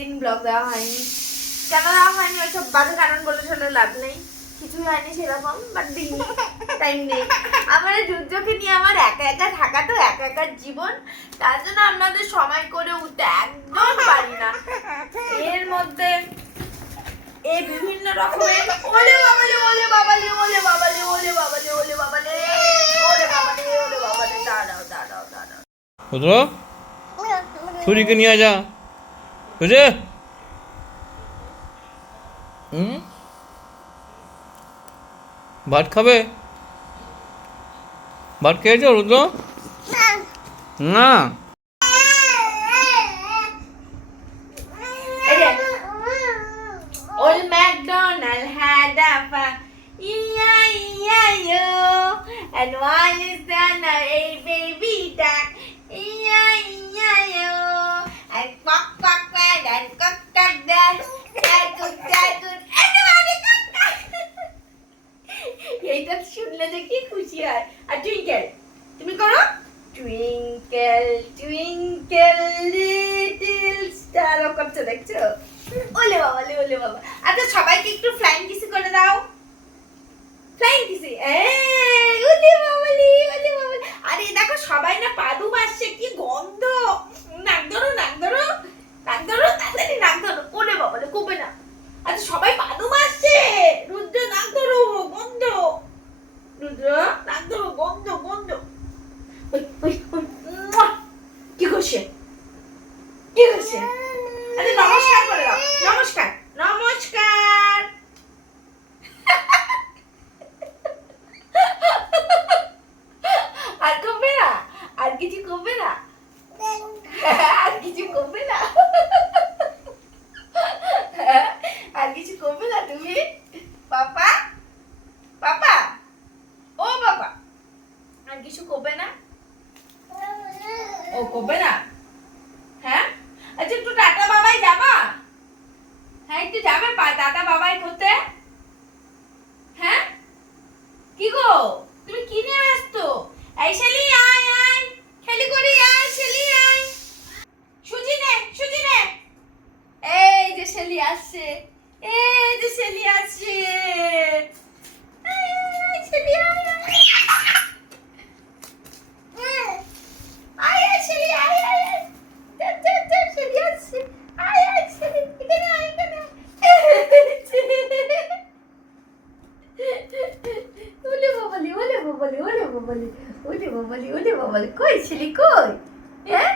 দিন ব্লগ দেওয়া হয়নি। কেন দেওয়া হয়নি ওইসব বাজে কারণ বলে চলে লাভ নেই, কিছুই হয়নি সেরকম, বাট দিন টাইম নেই। আমার দুর্যোগকে নিয়ে আমার একা একা থাকা তো একা একা জীবন, তার জন্য আমাদের সময় করে উঠতে একদম পারি না। এর মধ্যে এই বিভিন্ন রকমের ওলে বাবালে ওলে বাবালে ওলে বাবালে ওলে বাবালে ওলে বাবালে ওলে বাবালে ওলে বাবালে দাঁড়াও দাঁড়াও দাঁড়াও বুঝলো, ছুরিকে নিয়ে যা বুঝে। ভাত খাবে? ভাত খেয়েছো রুদ্র? না। Old MacDonald had a farm, E-I-E-I-O, and one is done a baby duck, E-I-E-I-O, and quack quack quack and quack quack duck, good, everybody quack quack. এইটা শুনলে যে কি খুশি হয়। আর টুইঙ্কেল তুমি করো, টুইঙ্কেল টুইঙ্কেল লিটল স্টার, ও করছে দেখছো, ওলে বাবা লে ওলে বাবা। আচ্ছা সবাইকে একটু ফ্লাইং কিস করে দাও, ফ্লাইং কিস, ওলে বাবা লে ওলে বাবা। আরে দেখো সবাই না পাদু আসছে, কি গন্ধ, নাক ধরো নাক ধরো নাক ধরো, তাড়াতাড়ি নাক ধরো, ওলে বাবা লে কোবে না। আচ্ছা সবাই পাদু আসছে, রুদ্র নাক ধরো, গন্ধ, রুদ্র নাক ধরো, গন্ধ গন্ধ। ওই ওই কি করছে কি করছে? আরে নমস্কার করে দাও, নমস্কার নমস্কার। আর করবে না, আর কিছু করবে না, আর কিছু করবে না, আর কিছু করবে না তুমি? পাপা পাপা ও বাবা, আর কিছু করবে না? ও করবে না? হ্যাঁ আচ্ছা একটু টাটা বাবাই যাবা? হ্যাঁ একটু যাবে টাটা বাবাই করতে? হ্যাঁ কি গো তুমি কি নিয়ে আসতো? এই শালি আয় আয়, খেলি করি আয়, শালি আয়, সুজি নে সুজি নে। এই যে শালি আসছে, এই যে শালি আসছে, শালি আয় আয় আয় শালি আয় আয় আয়, শালি আসছে, আয় আয় শালি, এখানে আয় এখানে আয়। ওলে বাবালে ওলে বাবালে ওলে বাবালে ওলে বাবালে ওলে বাবালে, কই ছেলি কই? হ্যাঁ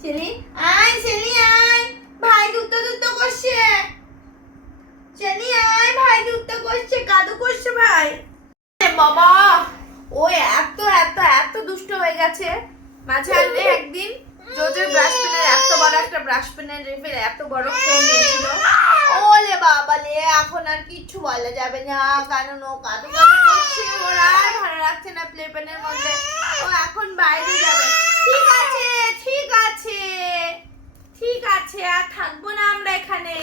ছেলি আয়, ছেলি আয়, ভাই দুধ করছে, ছেলি আয়, ভাই দুধ করছে, কাদু করছে ভাই। বাবা ও এত এত এত দুষ্ট হয়ে গেছে। মাঝে একদিন জোজের ব্রাশ পেনের এত বড় একটা ব্রাশ পেনের রিফিল এত বড় খেয়ে নিয়েছিল। ওলে বাবা লে, এখন আর কিচ্ছু বলা যাবে না, কারণ ও কাদু কাদু করছে, ওর আর ভালো লাগছে না প্লে পেনের মধ্যে, ও এখন বাইরে যাবে। ঠিক আছে ঠিক আছে ঠিক আছে, আর থাকবো না আমরা এখানে,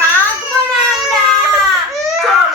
থাকবো না আমরা, চল